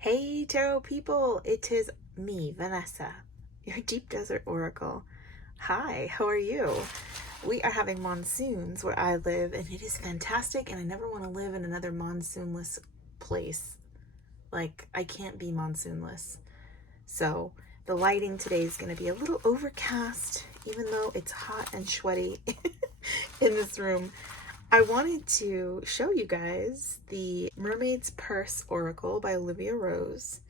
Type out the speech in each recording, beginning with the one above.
Hey tarot people, it is me, Vanessa, your deep desert oracle. Hi, how are you? We are having monsoons where I live and it is fantastic, and I never want to live in another monsoonless place. Like, I can't be monsoonless. So the lighting today is going to be a little overcast, even though it's hot and sweaty in this room. I wanted to show you guys the Mermaid's Purse Oracle by Olivia Rose.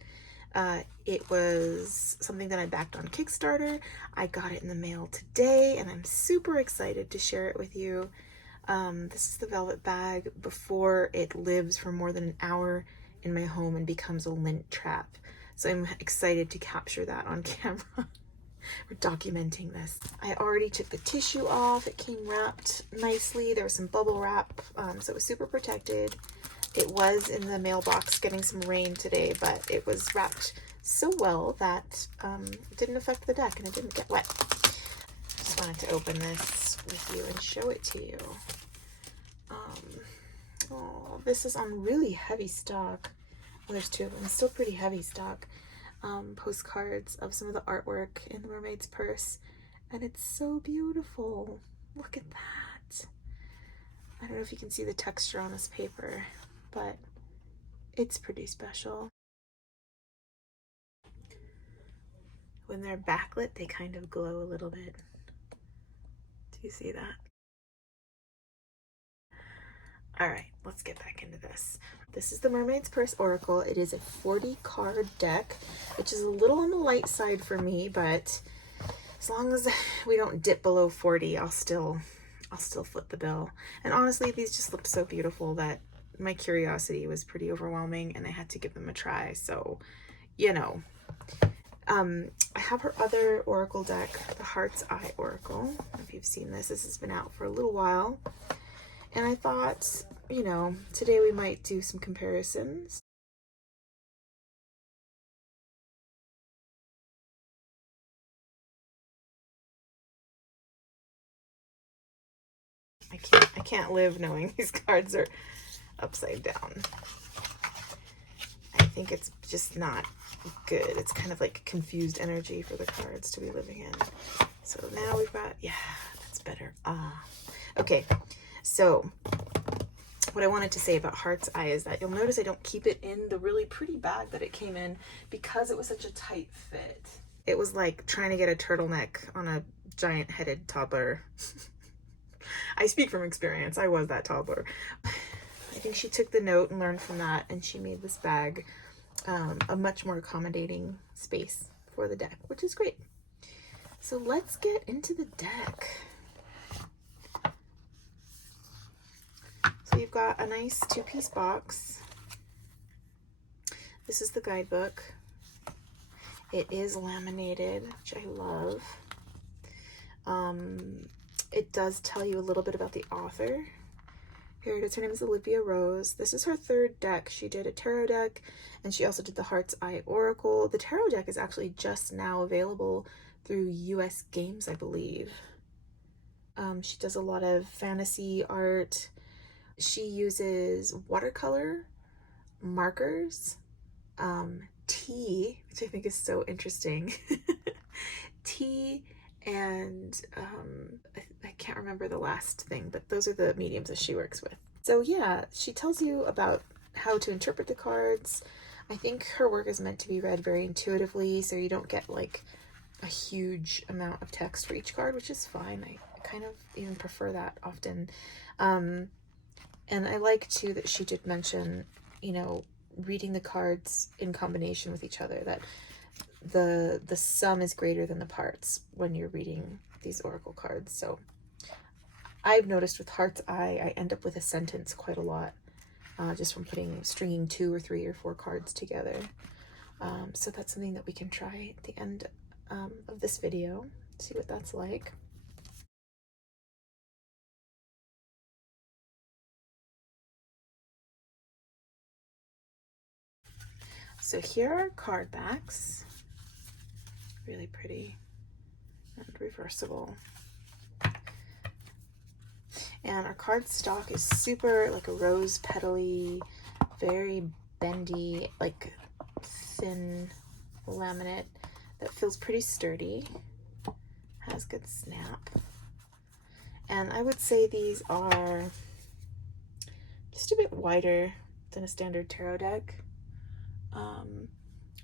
It was something that I backed on Kickstarter. I got it in the mail today and I'm super excited to share it with you. This is the velvet bag before it lives for more than an hour in my home and becomes a lint trap. So I'm excited to capture that on camera. We're documenting this. I already took the tissue off. It came wrapped nicely. There was some bubble wrap, so it was super protected. It was in the mailbox getting some rain today, but it was wrapped so well that it didn't affect the deck and it didn't get wet. Just wanted to open this with you and show it to you. Oh, this is on really heavy stock. Well, there's two of them. Still pretty heavy stock. Postcards of some of the artwork in the Mermaid's Purse, and it's so beautiful. Look at that. I don't know if you can see the texture on this paper, but it's pretty special. When they're backlit, they kind of glow a little bit. Do you see that? All right, let's get back into this. This is the Mermaid's Purse Oracle. It is a 40 card deck, which is a little on the light side for me, but as long as we don't dip below 40, I'll still foot the bill. And honestly, these just look so beautiful that my curiosity was pretty overwhelming and I had to give them a try. So, you know, I have her other oracle deck, the Heart's Eye Oracle. If you've seen this, this has been out for a little while. And I thought, you know, today we might do some comparisons. I can't live knowing these cards are upside down. I think it's just not good. It's kind of like confused energy for the cards to be living in. So now we've got, yeah, that's better. Okay. So what I wanted to say about Heart's Eye is that you'll notice I don't keep it in the really pretty bag that it came in because it was such a tight fit. It was like trying to get a turtleneck on a giant headed toddler. I speak from experience. I was that toddler. I think she took the note and learned from that, and she made this bag a much more accommodating space for the deck, which is great. So let's get into the deck. So you've got a nice two-piece box. This is the guidebook. It is laminated, which I love. It does tell you a little bit about the author. Here it is. Her name is Olivia Rose. This is her third deck. She did a tarot deck, and she also did the Heart's Eye Oracle. The tarot deck is actually just now available through US Games, I believe. She does a lot of fantasy art. She uses watercolor, markers, tea, which I think is so interesting. Tea and I can't remember the last thing, but those are the mediums that she works with. So yeah, she tells you about how to interpret the cards. I think her work is meant to be read very intuitively, so you don't get like a huge amount of text for each card, which is fine. I kind of even prefer that often. And I like too that she did mention, you know, reading the cards in combination with each other, that the sum is greater than the parts when you're reading these oracle cards. So I've noticed with Heart's Eye, I end up with a sentence quite a lot, just from stringing 2 or 3 or 4 cards together. So that's something that we can try at the end of this video, see what that's like. So here are card backs. Really pretty and reversible. And our card stock is super like a rose petally, very bendy, like thin laminate that feels pretty sturdy, has good snap. And I would say these are just a bit wider than a standard tarot deck.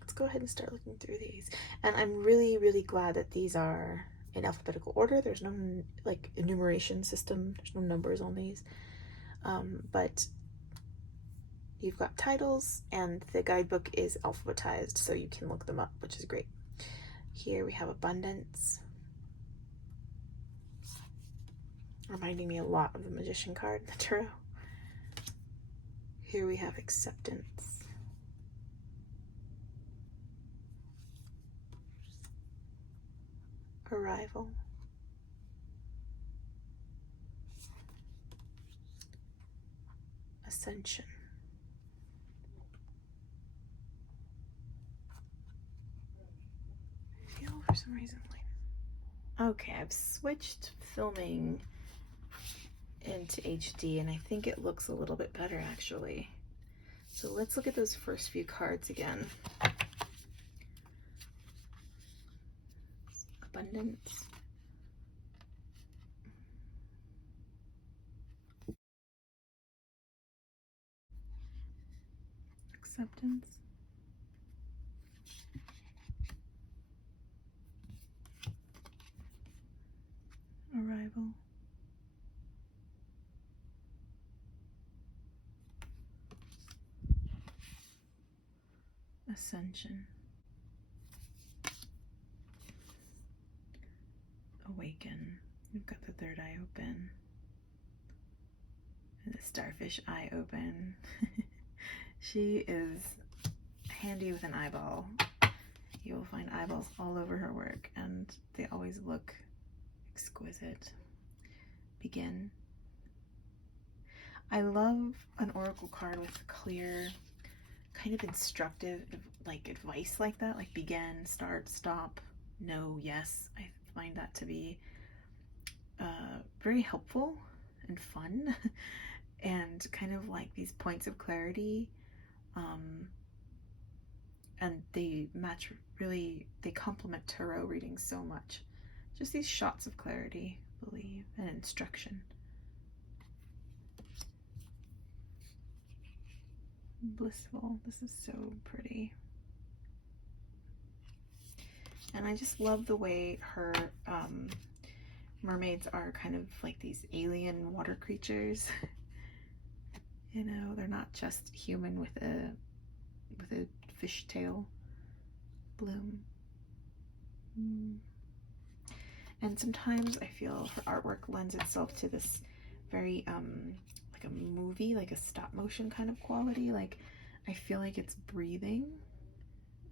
Let's go ahead and start looking through these. And I'm really, really glad that these are in alphabetical order. There's no like enumeration system. There's no numbers on these. But you've got titles and the guidebook is alphabetized so you can look them up, which is great. Here we have abundance, reminding me a lot of the magician card in the tarot. Here we have acceptance, arrival, ascension, I feel for some reason like, okay, I've switched filming into HD and I think it looks a little bit better actually. So let's look at those first few cards again. Abundance, acceptance, arrival, ascension, awaken. We've got the third eye open and the starfish eye open. She is handy with an eyeball. You will find eyeballs all over her work and they always look exquisite. Begin. I love an oracle card with clear, kind of instructive like advice like that, like begin, start, stop, no, yes. I find that to be very helpful and fun and kind of like these points of clarity, and they match really, they complement tarot readings so much. Just these shots of clarity, believe, and instruction. Blissful. This is so pretty. And I just love the way her mermaids are kind of like these alien water creatures. You know, they're not just human with a fishtail bloom. And sometimes I feel her artwork lends itself to this very like a movie, like a stop motion kind of quality. Like I feel like it's breathing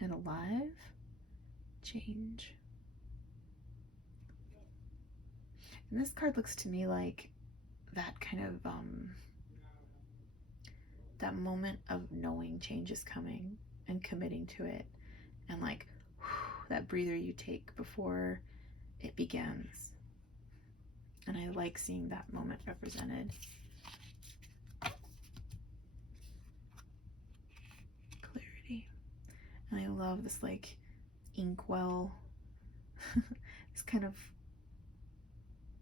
and alive. Change. And this card looks to me like that kind of that moment of knowing change is coming and committing to it, and like whew, that breather you take before it begins. And I like seeing that moment represented. Clarity. And I love this like inkwell, this kind of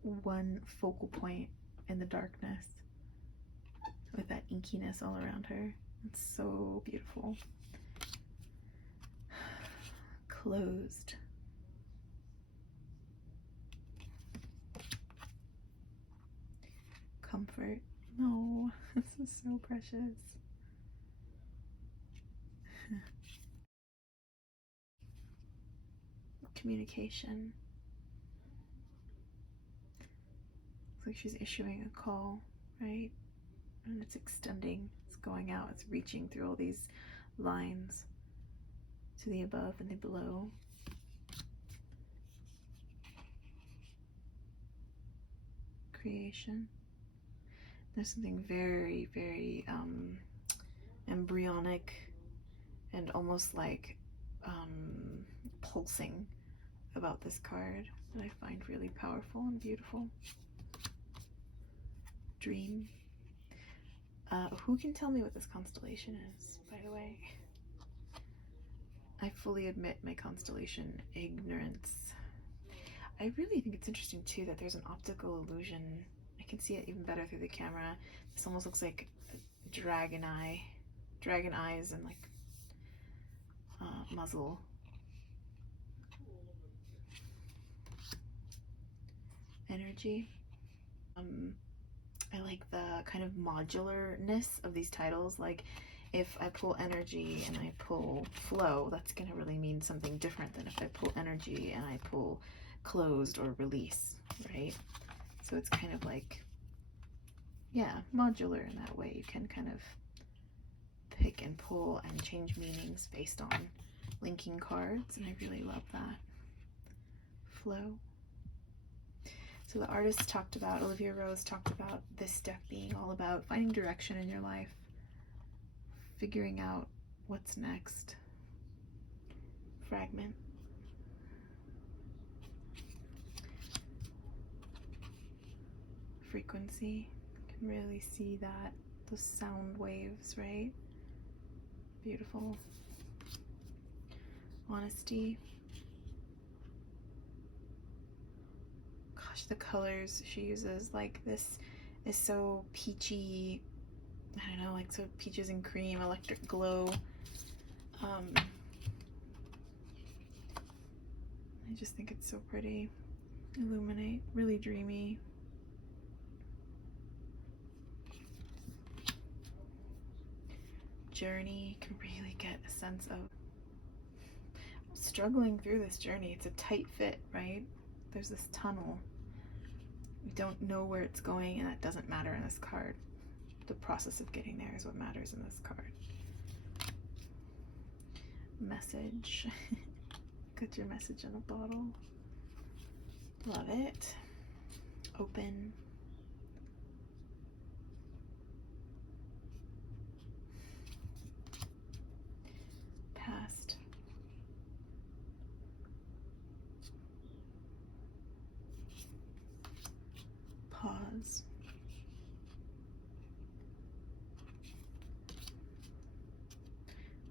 one focal point in the darkness with that inkiness all around her. It's so beautiful. Closed. Comfort. No, this is so precious. Communication. Looks like she's issuing a call, right? And it's extending, it's going out, it's reaching through all these lines to the above and the below. Creation. There's something very, very embryonic and almost like pulsing about this card that I find really powerful and beautiful. Dream. Who can tell me what this constellation is, by the way? I fully admit my constellation ignorance. I really think it's interesting too that there's an optical illusion. I can see it even better through the camera. This almost looks like a dragon eyes and like muzzle. Energy. I like the kind of modularness of these titles. Like if I pull energy and I pull flow, that's going to really mean something different than if I pull energy and I pull closed or release, right? So it's kind of like, yeah, modular in that way. You can kind of pick and pull and change meanings based on linking cards, and I really love that. Flow. So the artist talked about, Olivia Rose talked about this deck being all about finding direction in your life, figuring out what's next. Fragment. Frequency. You can really see that, those sound waves, right? Beautiful. Honesty. Gosh, the colors she uses, like this is so peachy, I don't know, like so peaches and cream, electric glow. I just think it's so pretty. Illuminate, really dreamy. Journey, can really get a sense of, I'm struggling through this journey. It's a tight fit, right? There's this tunnel. We don't know where it's going, and that doesn't matter in this card. The process of getting there is what matters in this card. Message. Got your message in a bottle. Love it. Open. Past. Pause.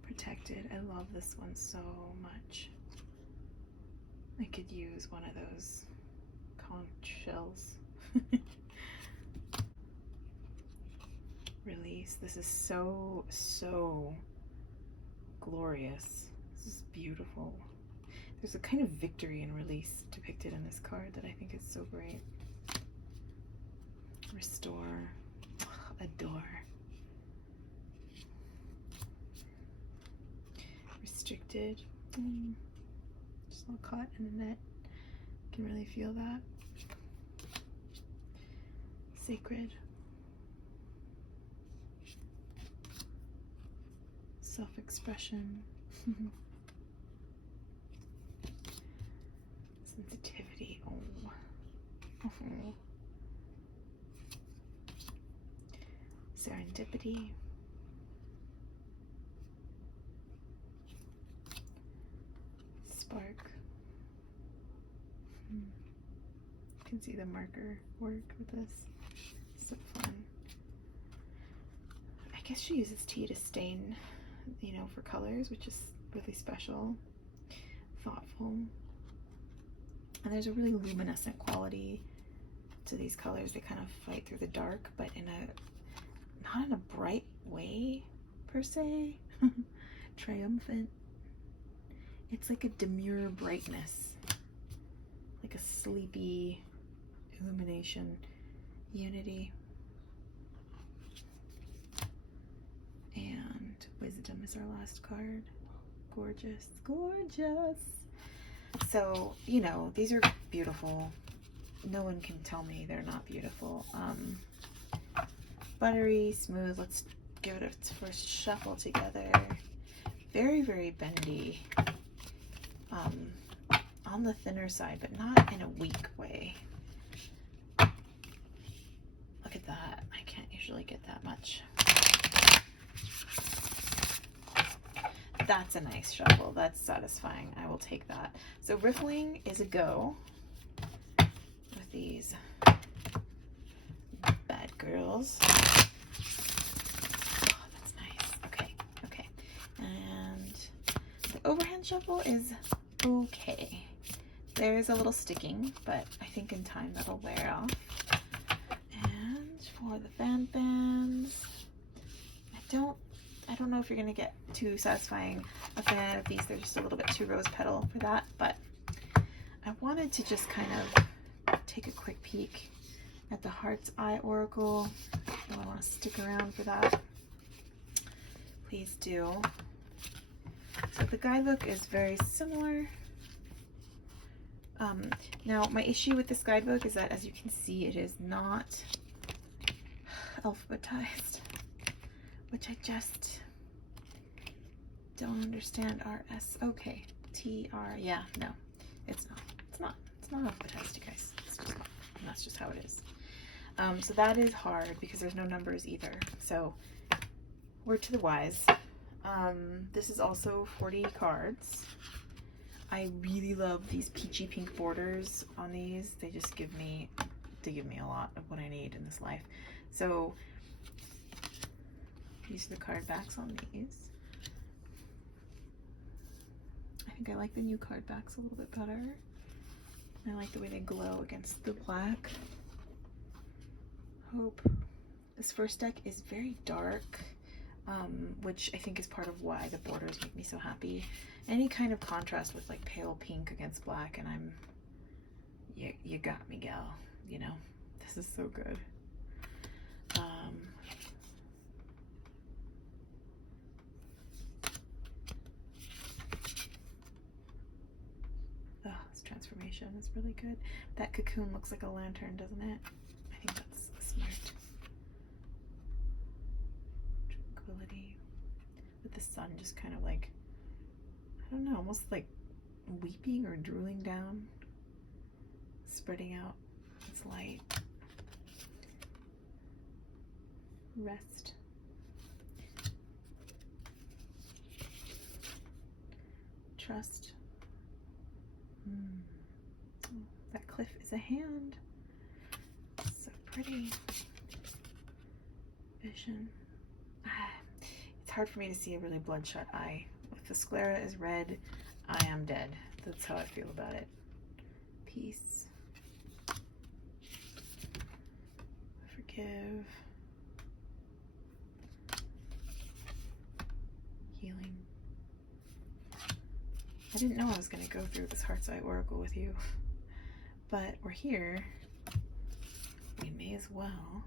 Protected. I love this one so much. I could use one of those conch shells. Release. This is so, so glorious. This is beautiful. There's a kind of victory and release depicted in this card that I think is so great. Restore. Adore. Restricted. Just all caught in a net. Can really feel that. Sacred. Self-expression. Sensitivity. Oh. Serendipity. Spark. You can see the marker work with this. So fun. I guess she uses tea to stain, you know, for colors, which is really special. Thoughtful. And there's a really luminescent quality to these colors. They kind of fight through the dark, but in a, not in a bright way per se. Triumphant. It's like a demure brightness, like a sleepy illumination. Unity. And wisdom is our last card. Gorgeous, gorgeous. So, you know, these are beautiful. No one can tell me they're not beautiful. Buttery, smooth. Let's give it its first shuffle together. Very, very bendy. On the thinner side, but not in a weak way. Look at that. I can't usually get that much. That's a nice shuffle. That's satisfying. I will take that. So riffling is a go with these bad girls. Oh, that's nice. Okay. And the overhand hand shuffle is okay. There's a little sticking, but I think in time that'll wear off. And for the fans, I don't know if you're gonna get too satisfying a fan of these. They're just a little bit too rose petal for that, but I wanted to just kind of take a quick peek at the Heart's Eye Oracle. If I want to stick around for that, please do. So the guidebook is very similar. Now my issue with this guidebook is that, as you can see, it is not alphabetized, which I just don't understand. RS, okay, TR, yeah, no, it's not alphabetized, you guys. It's just not, and that's just how it is. So that is hard because there's no numbers either. So word to the wise. This is also 40 cards. I really love these peachy pink borders on these. They just give me a lot of what I need in this life. So these are the card backs on these. I think I like the new card backs a little bit better. I like the way they glow against the black. Hope. This first deck is very dark, which I think is part of why the borders make me so happy. Any kind of contrast with like pale pink against black, and I'm, you got me, gal. You know, this is so good. Oh, this transformation is really good. That cocoon looks like a lantern, doesn't it? I think that's smart. Tranquility. With the sun just kind of like, I don't know, almost like weeping or drooling down, spreading out its light. Rest. Trust. Oh, that cliff is a hand. So pretty. Vision. It's hard for me to see a really bloodshot eye. If the sclera is red, I am dead. That's how I feel about it. Peace. Forgive. Healing. I didn't know I was going to go through this Heart's Eye Oracle with you, but we're here. We may as well.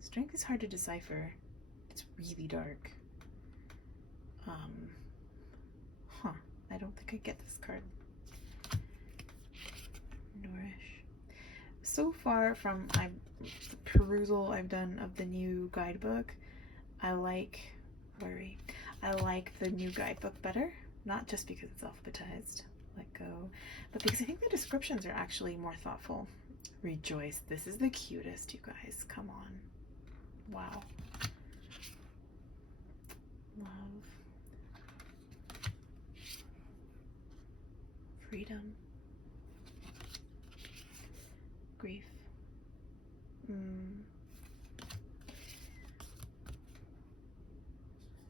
Strength is hard to decipher. It's really dark. I don't think I get this card. Nourish. So far from the perusal I've done of the new guidebook, I like Worry. I like the new guidebook better, not just because it's alphabetized, let go, but because I think the descriptions are actually more thoughtful. Rejoice. This is the cutest, you guys. Come on. Wow. Love. Freedom. Grief.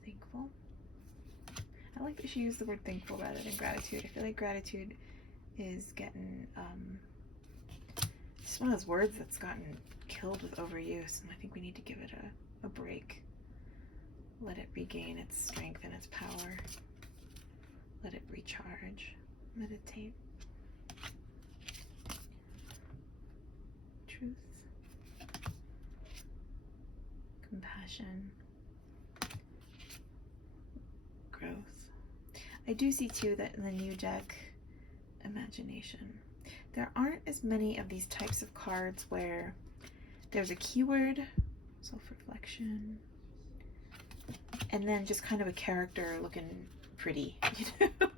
Thankful. I like that she used the word thankful rather than gratitude. I feel like gratitude is getting just one of those words that's gotten killed with overuse, and I think we need to give it a break. Let it regain its strength and its power. Let it recharge. Meditate. Truth. Compassion. Growth. I do see too that in the new deck, imagination. There aren't as many of these types of cards where there's a keyword, self-reflection, and then just kind of a character looking pretty, you know?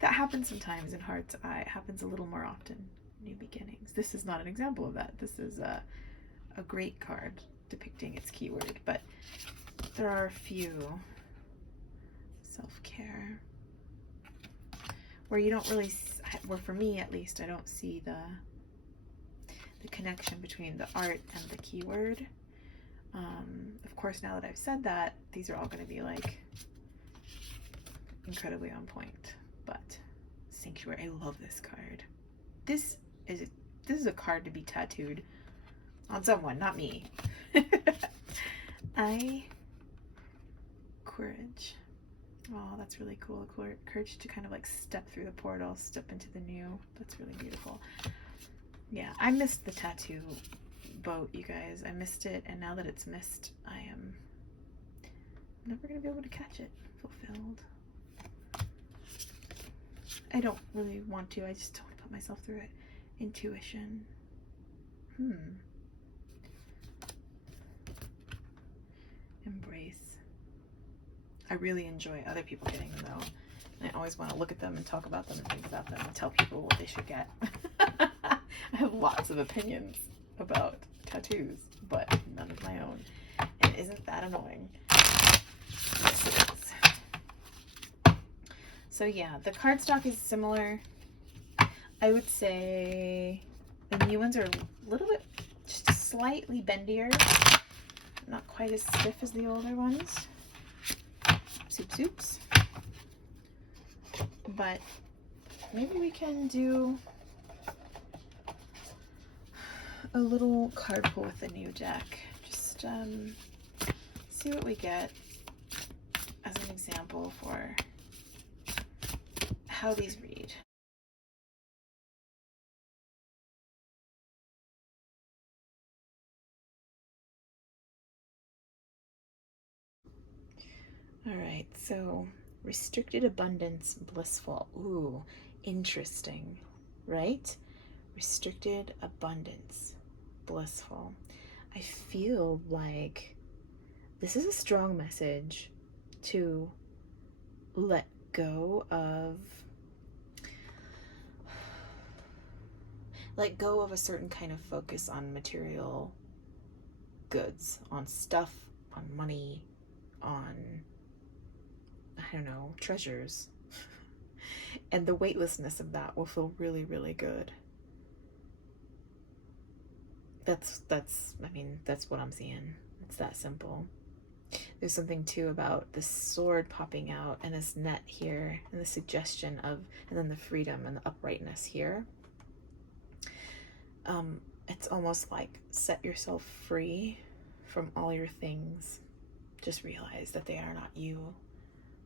That happens sometimes in Heart's Eye. It happens a little more often in New Beginnings. This is not an example of that. This is a great card depicting its keyword, but there are a few. Self-care, where you don't really, where for me at least, I don't see the connection between the art and the keyword. Of course, now that I've said that, these are all going to be like incredibly on point. But Sanctuary, I love this card. This is a card to be tattooed on someone, not me. Courage. Oh, that's really cool. Courage to kind of like step through the portal, step into the new. That's really beautiful. Yeah, I missed the tattoo boat, you guys. I missed it, and now that it's missed, I am never gonna be able to catch it fulfilled. I don't really want to. I just don't want to put myself through it. Intuition. Embrace. I really enjoy other people getting them though. And I always want to look at them and talk about them and think about them and tell people what they should get. I have lots of opinions about tattoos, but none of my own. And isn't that annoying? Yes, it is. So yeah, the cardstock is similar. I would say the new ones are a little bit, just slightly bendier. Not quite as stiff as the older ones. Soups. But maybe we can do a little card pull with the new deck. Just see what we get as an example for how these read. All right, so restricted abundance, blissful. Ooh, interesting, right? Restricted abundance, blissful. I feel like this is a strong message to let go of a certain kind of focus on material goods, on stuff, on money, on, I don't know, treasures. And the weightlessness of that will feel really, really good. That's what I'm seeing. It's that simple. There's something too about this sword popping out and this net here and the suggestion of, and then the freedom and the uprightness here. It's almost like set yourself free from all your things. Just realize that they are not you.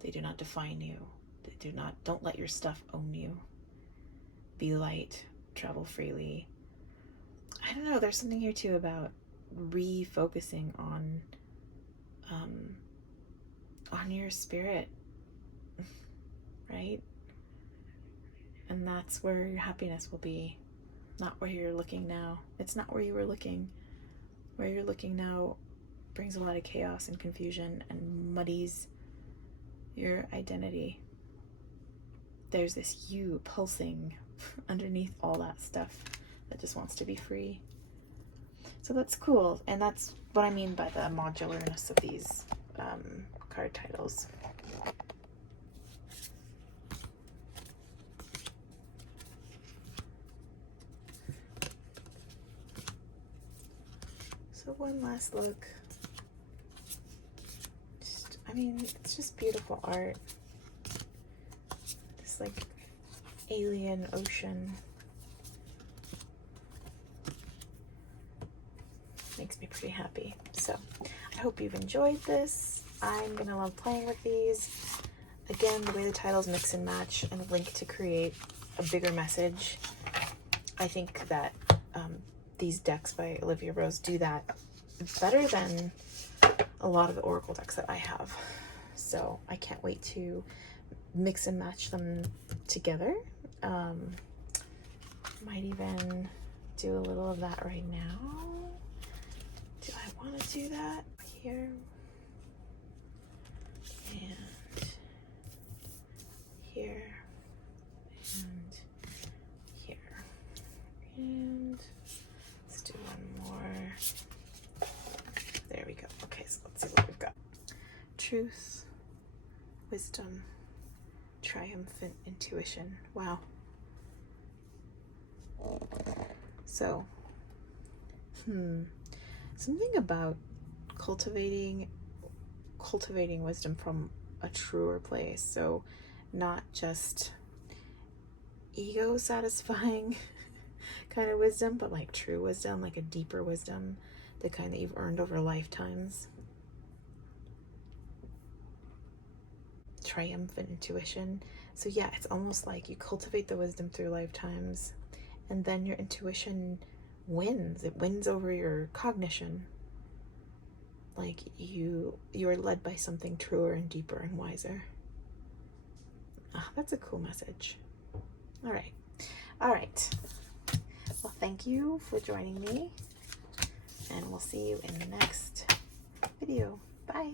They do not define you. Don't let your stuff own you. Be light, travel freely. I don't know, there's something here too about refocusing on your spirit, right? And that's where your happiness will be, not where you're looking now. It's not where you were looking. Where you're looking now brings a lot of chaos and confusion and muddies your identity. There's this you pulsing underneath all that stuff that just wants to be free. So that's cool, and that's what I mean by the modularness of these card titles. So one last look. It's just beautiful art. This like alien ocean. Makes me pretty happy. So I hope you've enjoyed this. I'm gonna love playing with these. Again, the way the titles mix and match and link to create a bigger message. I think that these decks by Olivia Rose do that better than a lot of the Oracle decks that I have. So I can't wait to mix and match them together. Might even do a little of that right now. Do I want to do that here? And here. And here. And let's do one more. There we go. Okay, so let's see what we've got. Truth, wisdom, triumphant intuition. Wow. So, something about cultivating wisdom from a truer place. So not just ego satisfying kind of wisdom, but like true wisdom, like a deeper wisdom, the kind that you've earned over lifetimes. Triumphant intuition. So yeah, it's almost like you cultivate the wisdom through lifetimes, and then your intuition wins. It wins over your cognition. Like you are led by something truer and deeper and wiser. Ah, that's a cool message. All right. Well, thank you for joining me, and we'll see you in the next video. Bye.